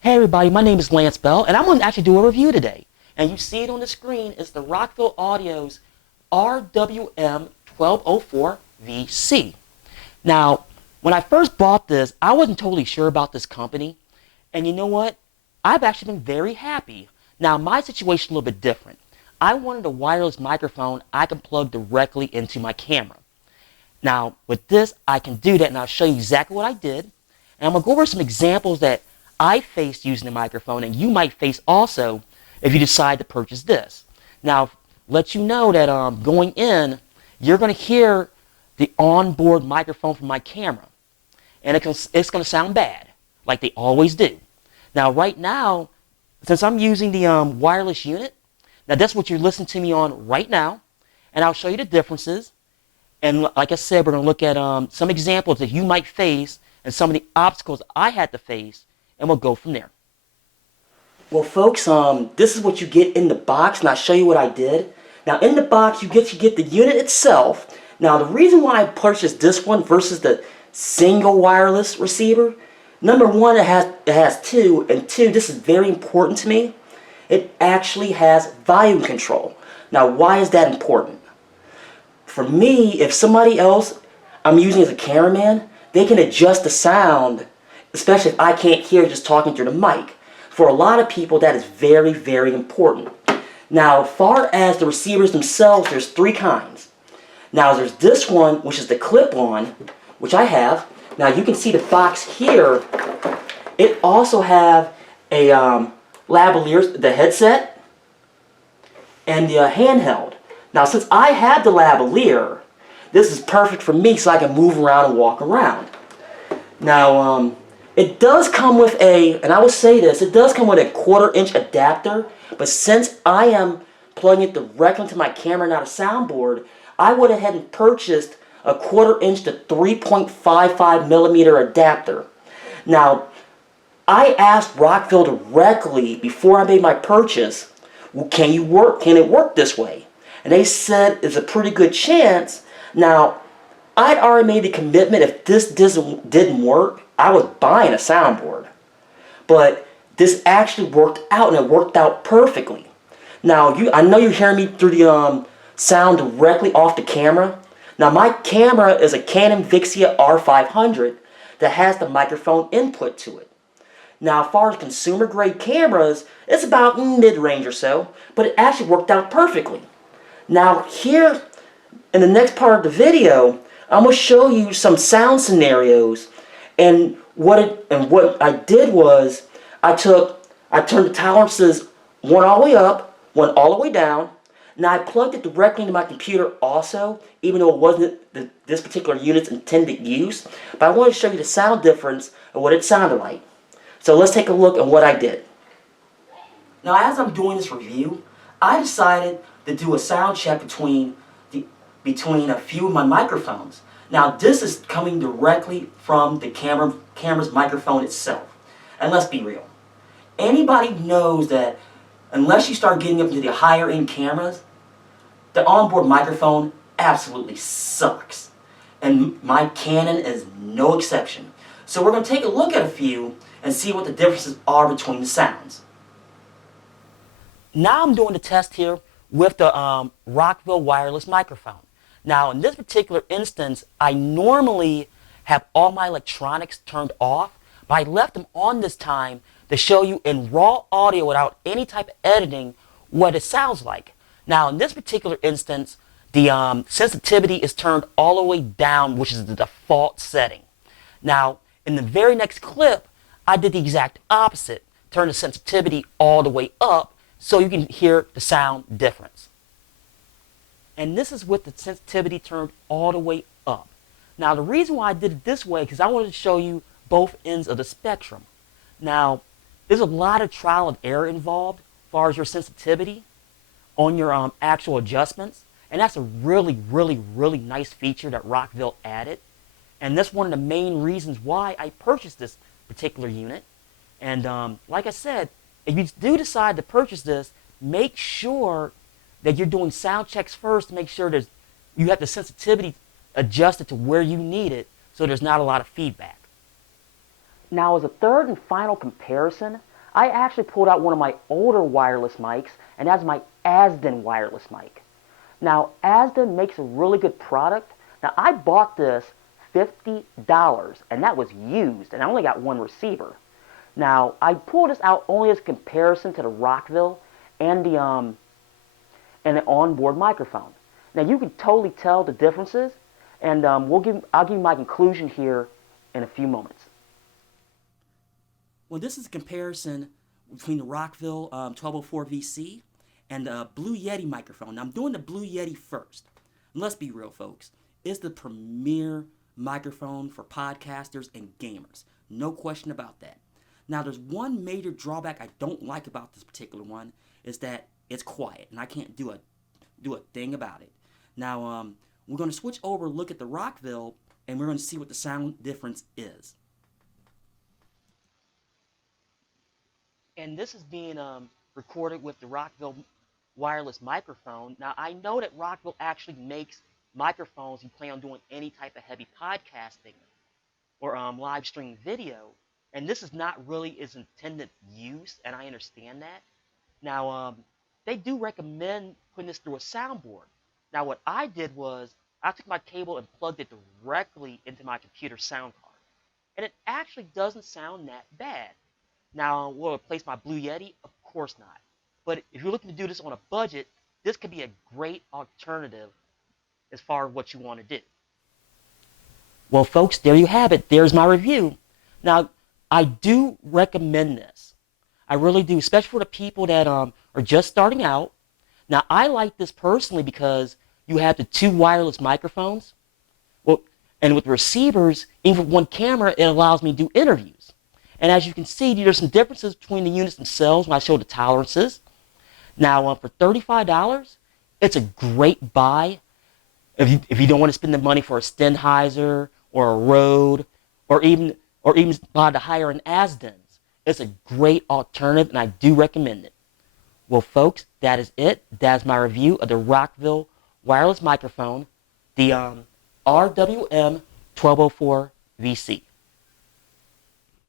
Hey everybody, my name is Lance Bell, and I'm going to actually do a review today. And you see it on the screen, it's the Rockville Audio's RWM1204VC. Now, when I first bought this, I wasn't totally sure about this company. And you know what? I've actually been very happy. Now, my situation is a little bit different. I wanted a wireless microphone I can plug directly into my camera. Now, with this, I can do that, and I'll show you exactly what I did. And I'm going to go over some examples that I faced using the microphone, and you might face also if you decide to purchase this. Now, let you know that going in, you're going to hear the onboard microphone from my camera. And it's going to sound bad, like they always do. Now, right now, since I'm using the wireless unit, now that's what you're listening to me on right now, and I'll show you the differences. And like I said, we're going to look at some examples that you might face and some of the obstacles I had to face, and we'll go from there. Well, folks, this is what you get in the box, and I'll show you what I did. Now, in the box, you get the unit itself. Now, the reason why I purchased this one versus the single wireless receiver, number one, it has two, and two, this is very important to me. It actually has volume control. Now, why is that important? For me, if somebody else I'm using as a cameraman, they can adjust the sound, especially if I can't hear just talking through the mic. For a lot of people, that is very, very important. Now, as far as the receivers themselves, there's three kinds. Now, there's this one, which is the clip-on, which I have. Now, you can see the box here. It also have a lavalier, the headset, and the handheld. Now, since I have the lavalier, this is perfect for me so I can move around and walk around. Now, it does come with and I will say this, it does come with a 1/4-inch adapter, but since I am plugging it directly into my camera, not a soundboard, I went ahead and purchased a 1/4-inch to 3.55 millimeter adapter. Now, I asked Rockville directly before I made my purchase, well, can it work this way? And they said it's a pretty good chance. Now, I'd already made the commitment if this didn't work, I was buying a soundboard. But this actually worked out, and it worked out perfectly. Now, I know you're hearing me through the sound directly off the camera. Now, my camera is a Canon Vixia R500 that has the microphone input to it. Now, as far as consumer grade cameras, it's about mid-range or so, but it actually worked out perfectly. Now, here in the next part of the video, I'm going to show you some sound scenarios, and what I did was I turned the tolerances one all the way up, one all the way down. Now, I plugged it directly into my computer also, even though it wasn't this particular unit's intended use. But I wanted to show you the sound difference of what it sounded like. So let's take a look at what I did. Now, as I'm doing this review, I decided to do a sound check between a few of my microphones. Now, this is coming directly from the camera's microphone itself. And let's be real. Anybody knows that unless you start getting up into the higher end cameras, the onboard microphone absolutely sucks. And my Canon is no exception. So we're going to take a look at a few and see what the differences are between the sounds. Now I'm doing the test here with the Rockville wireless microphone. Now, in this particular instance, I normally have all my electronics turned off, but I left them on this time to show you in raw audio without any type of editing what it sounds like. Now, in this particular instance, the sensitivity is turned all the way down, which is the default setting. Now, in the very next clip, I did the exact opposite, turned the sensitivity all the way up so you can hear the sound difference. And this is with the sensitivity turned all the way up. Now, the reason why I did it this way, because I wanted to show you both ends of the spectrum. Now, there's a lot of trial and error involved as far as your sensitivity on your actual adjustments. And that's a really, really, really nice feature that Rockville added. And that's one of the main reasons why I purchased this particular unit. And like I said, if you do decide to purchase this, make sure that you're doing sound checks first to make sure you have the sensitivity adjusted to where you need it so there's not a lot of feedback. Now, as a third and final comparison, I actually pulled out one of my older wireless mics, and that's my Asden wireless mic. Now, Asden makes a really good product. Now, I bought this $50, and that was used, and I only got one receiver. Now, I pulled this out only as a comparison to the Rockville and the onboard microphone. Now, you can totally tell the differences, and I'll give you my conclusion here in a few moments. Well, this is a comparison between the Rockville 1204 VC and the Blue Yeti microphone. Now, I'm doing the Blue Yeti first. And let's be real, folks. It's the premier microphone for podcasters and gamers. No question about that. Now, there's one major drawback I don't like about this particular one is that it's quiet, and I can't do a thing about it. Now, we're going to switch over, look at the Rockville, and we're going to see what the sound difference is. And this is being recorded with the Rockville wireless microphone. Now, I know that Rockville actually makes microphones you plan on doing any type of heavy podcasting or live streaming video, and this is not really its intended use, and I understand that. Now, they do recommend putting this through a soundboard. Now, what I did was I took my cable and plugged it directly into my computer sound card, and it actually doesn't sound that bad. Now, will it replace my Blue Yeti? Of course not. But if you're looking to do this on a budget, this could be a great alternative as far as what you want to do. Well, folks, there you have it. There's my review. Now, I do recommend this. I really do, especially for the people that are just starting out. Now, I like this personally because you have the two wireless microphones. Well, and with receivers, even with one camera, it allows me to do interviews. And as you can see, there's some differences between the units themselves when I show the tolerances. Now, for $35, it's a great buy if you don't want to spend the money for a Sennheiser or a Rode or even buy to hire an Asden's. It's a great alternative, and I do recommend it. Well, folks, that is it. That's my review of the Rockville wireless microphone, the RWM 1204 VC.